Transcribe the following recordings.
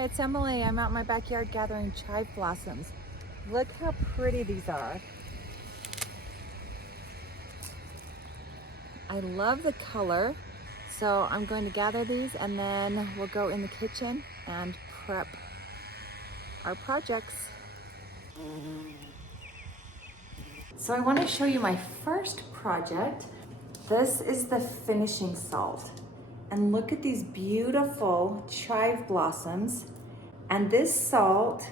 Hi, it's Emily. I'm out in my backyard gathering chive blossoms. Look how pretty these are. I love the color. So I'm going to gather these and then we'll go in the kitchen and prep our projects. So I want to show you my first project. This is the finishing salt. And look at these beautiful chive blossoms. And this salt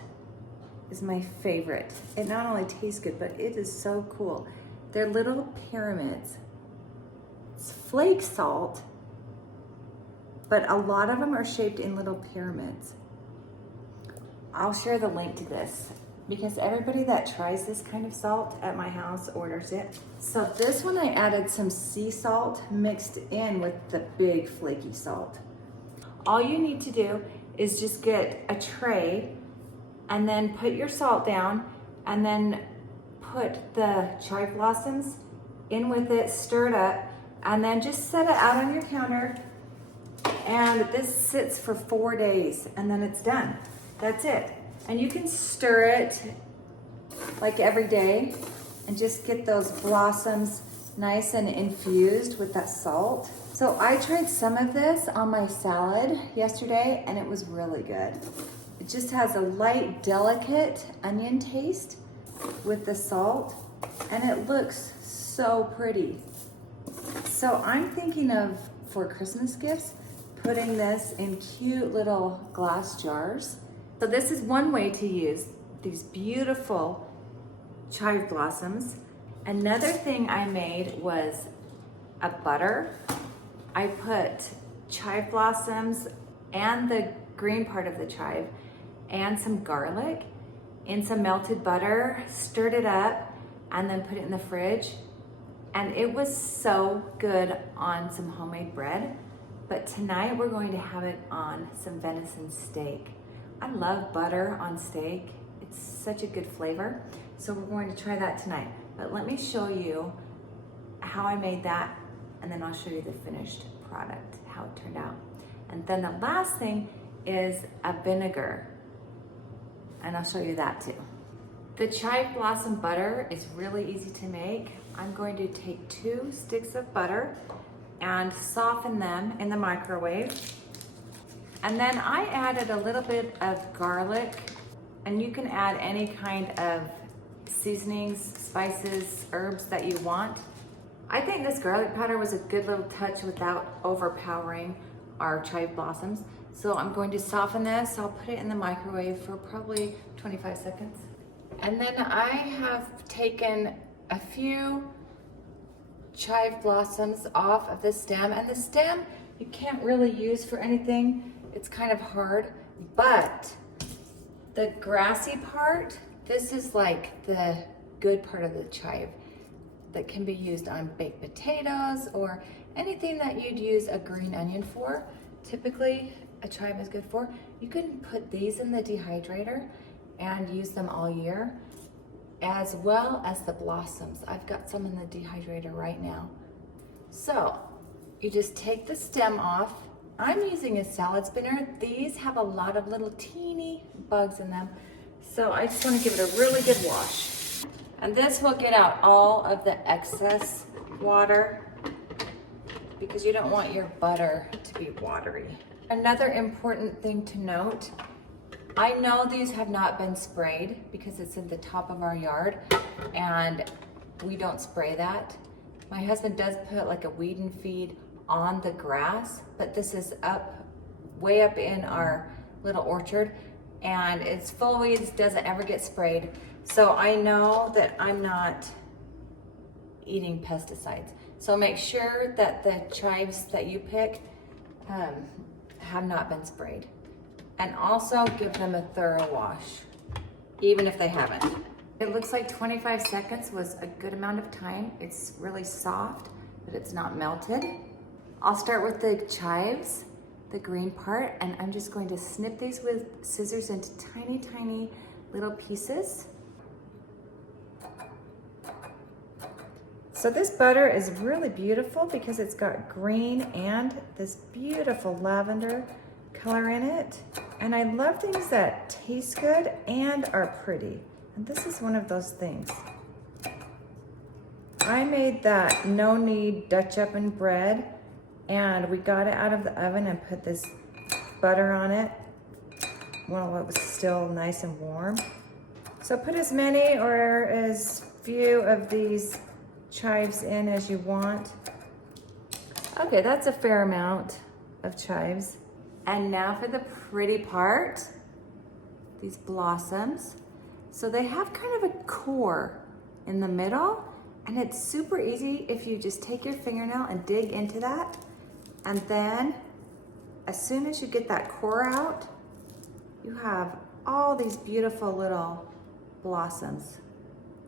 is my favorite. It not only tastes good, but it is so cool. They're little pyramids. It's flake salt, but a lot of them are shaped in little pyramids. I'll share the link to this because everybody that tries this kind of salt at my house orders it. So this one I added some sea salt mixed in with the big flaky salt. All you need to do is just get a tray and then put your salt down and then put the chive blossoms in with it, stir it up, and then just set it out on your counter. And this sits for 4 days and then it's done. That's it. And you can stir it like every day and just get those blossoms nice and infused with that salt. So I tried some of this on my salad yesterday and it was really good. It just has a light, delicate onion taste with the salt and it looks so pretty. So I'm thinking of, for Christmas gifts, putting this in cute little glass jars. So this is one way to use these beautiful chive blossoms. Another thing I made was a butter. I put chive blossoms and the green part of the chive and some garlic in some melted butter, stirred it up, and then put it in the fridge. And it was so good on some homemade bread. But tonight we're going to have it on some venison steak. I love butter on steak. It's such a good flavor. So we're going to try that tonight. But let me show you how I made that, and then I'll show you the finished product, how it turned out. And then the last thing is a vinegar, and I'll show you that too. The chive blossom butter is really easy to make. I'm going to take 2 sticks of butter and soften them in the microwave. And then I added a little bit of garlic, and you can add any kind of seasonings, spices, herbs that you want. I think this garlic powder was a good little touch without overpowering our chive blossoms. So I'm going to soften this. I'll put it in the microwave for probably 25 seconds. And then I have taken a few chive blossoms off of the stem, and the stem you can't really use for anything. It's kind of hard, but the grassy part, this is like the good part of the chive that can be used on baked potatoes or anything that you'd use a green onion for. Typically, a chive is good for. You can put these in the dehydrator and use them all year, as well as the blossoms. I've got some in the dehydrator right now. So you just take the stem off. I'm using a salad spinner. These have a lot of little teeny bugs in them. So I just want to give it a really good wash. And this will get out all of the excess water because you don't want your butter to be watery. Another important thing to note, I know these have not been sprayed because it's in the top of our yard and we don't spray that. My husband does put like a weed and feed on the grass, but this is way up in our little orchard and it's full of weeds, doesn't ever get sprayed. So I know that I'm not eating pesticides. So make sure that the chives that you pick have not been sprayed. And also give them a thorough wash, even if they haven't. It looks like 25 seconds was a good amount of time. It's really soft, but it's not melted. I'll start with the chives, the green part, and I'm just going to snip these with scissors into tiny, tiny little pieces. So this butter is really beautiful because it's got green and this beautiful lavender color in it. And I love things that taste good and are pretty. And this is one of those things. I made that no knead Dutch oven bread, and we got it out of the oven and put this butter on it while it was still nice and warm. So put as many or as few of these chives in as you want. Okay, that's a fair amount of chives. And now for the pretty part, these blossoms. So they have kind of a core in the middle, and it's super easy if you just take your fingernail and dig into that. And then as soon as you get that core out, you have all these beautiful little blossoms.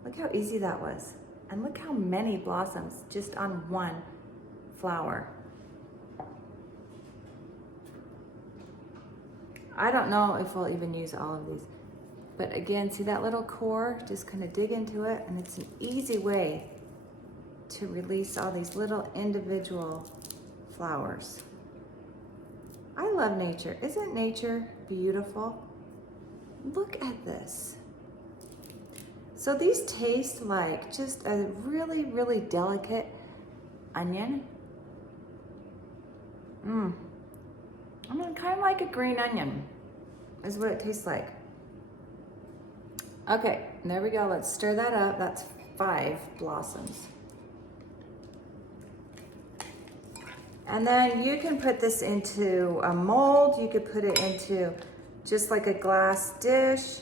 Look how easy that was. And look how many blossoms just on one flower. I don't know if we'll even use all of these. But again, see that little core? Just kind of dig into it, and it's an easy way to release all these little individual flowers. I love nature. Isn't nature beautiful? Look at this. So these taste like just a really, really delicate onion. I mean, kind of like a green onion is what it tastes like. Okay, there we go. Let's stir that up. That's 5 blossoms. And then you can put this into a mold. You could put it into just like a glass dish.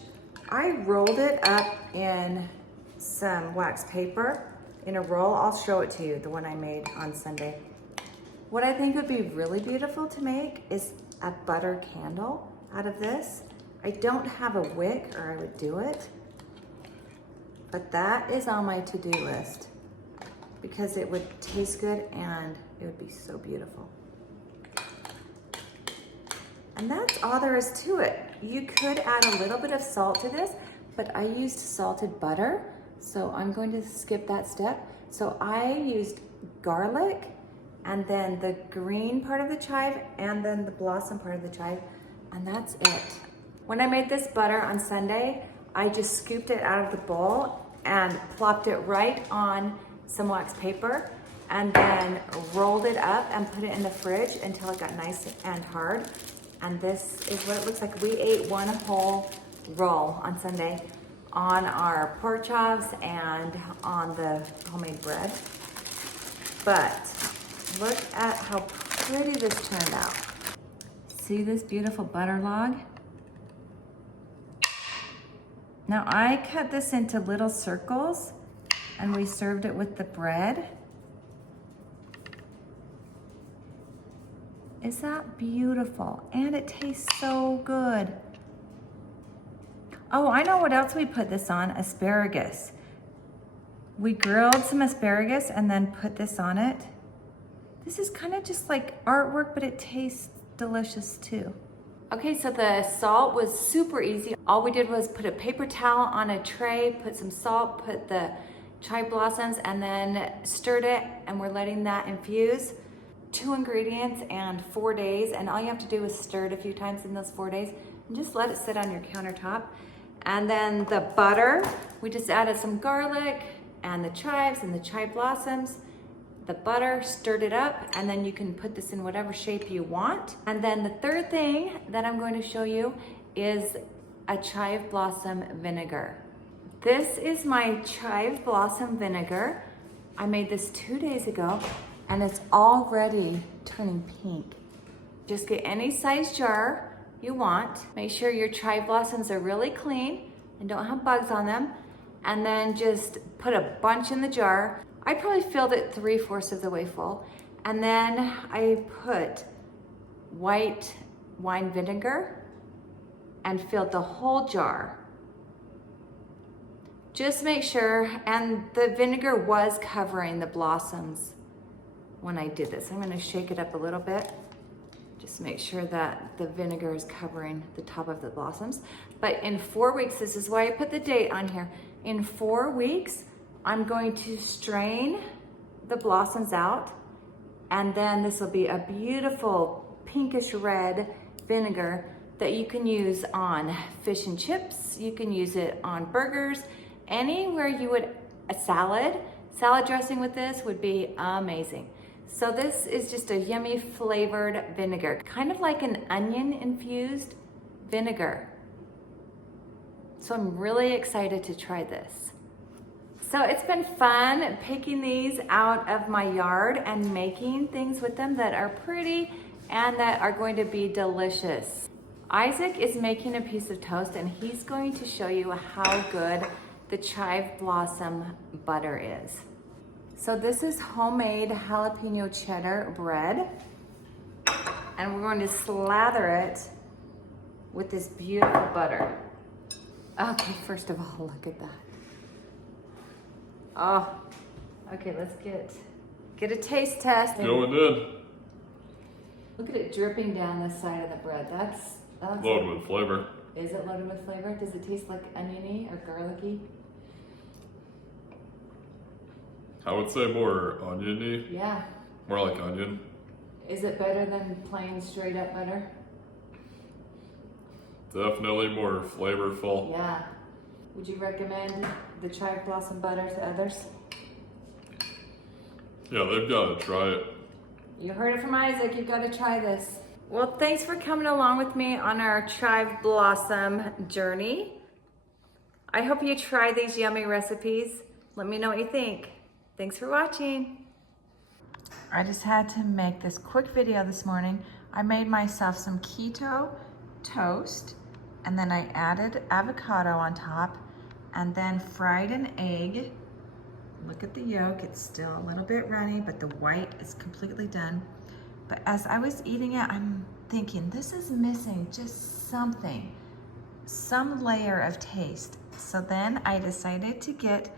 I rolled it up in some wax paper in a roll. I'll show it to you, the one I made on Sunday. What I think would be really beautiful to make is a butter candle out of this. I don't have a wick, or I would do it, but that is on my to-do list because it would taste good and it would be so beautiful. And that's all there is to it. You could add a little bit of salt to this, but I used salted butter, so I'm going to skip that step. So I used garlic, and then the green part of the chive, and then the blossom part of the chive, and that's it. When I made this butter on Sunday, I just scooped it out of the bowl and plopped it right on some wax paper, and then rolled it up and put it in the fridge until it got nice and hard. And this is what it looks like. We ate one whole roll on Sunday on our pork chops and on the homemade bread. But look at how pretty this turned out. See this beautiful butter log? Now I cut this into little circles and we served it with the bread. Is that beautiful? And it tastes so good. Oh, I know what else we put this on, asparagus. We grilled some asparagus and then put this on it. This is kind of just like artwork, but it tastes delicious too. Okay, so the salt was super easy. All we did was put a paper towel on a tray, put some salt, put the chive blossoms, and then stirred it, and we're letting that infuse. 2 ingredients and 4 days, and all you have to do is stir it a few times in those 4 days and just let it sit on your countertop. And then the butter, we just added some garlic and the chives and the chive blossoms. The butter, stirred it up, and then you can put this in whatever shape you want. And then the third thing that I'm going to show you is a chive blossom vinegar. This is my chive blossom vinegar. I made this 2 days ago, and it's already turning pink. Just get any size jar you want. Make sure your chive blossoms are really clean and don't have bugs on them. And then just put a bunch in the jar. I probably filled it 3/4 of the way full. And then I put white wine vinegar and filled the whole jar. Just make sure, and the vinegar was covering the blossoms when I did this. I'm gonna shake it up a little bit. Just make sure that the vinegar is covering the top of the blossoms. But in 4 weeks, this is why I put the date on here. In 4 weeks, I'm going to strain the blossoms out, and then this will be a beautiful pinkish red vinegar that you can use on fish and chips. You can use it on burgers, anywhere you would, a salad dressing with this would be amazing. So this is just a yummy flavored vinegar, kind of like an onion infused vinegar. So I'm really excited to try this. So it's been fun picking these out of my yard and making things with them that are pretty and that are going to be delicious. Isaac is making a piece of toast and he's going to show you how good the chive blossom butter is. So this is homemade jalapeno cheddar bread, and we're going to slather it with this beautiful butter. Okay, first of all, look at that. Oh, okay, let's get a taste test. Going in. Look at it dripping down the side of the bread. That's Loaded with flavor. Is it loaded with flavor? Does it taste like oniony or garlicky? I would say more oniony. Yeah. More like onion. Is it better than plain straight up butter? Definitely more flavorful. Yeah. Would you recommend the chive blossom butter to others? Yeah, they've got to try it. You heard it from Isaac, you've got to try this. Well, thanks for coming along with me on our chive blossom journey. I hope you try these yummy recipes. Let me know what you think. Thanks for watching. I just had to make this quick video this morning. I made myself some keto toast, and then I added avocado on top, and then fried an egg. Look at the yolk, it's still a little bit runny, but the white is completely done. But as I was eating it, I'm thinking, this is missing just something, some layer of taste. So then I decided to get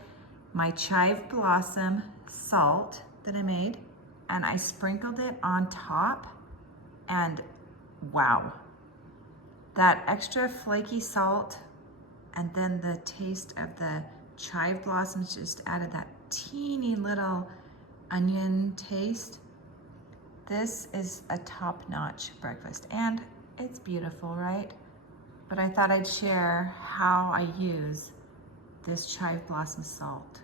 my chive blossom salt that I made, and I sprinkled it on top, and wow. That extra flaky salt and then the taste of the chive blossoms just added that teeny little onion taste. This is a top-notch breakfast, and it's beautiful, right? But I thought I'd share how I use this chive blossom salt.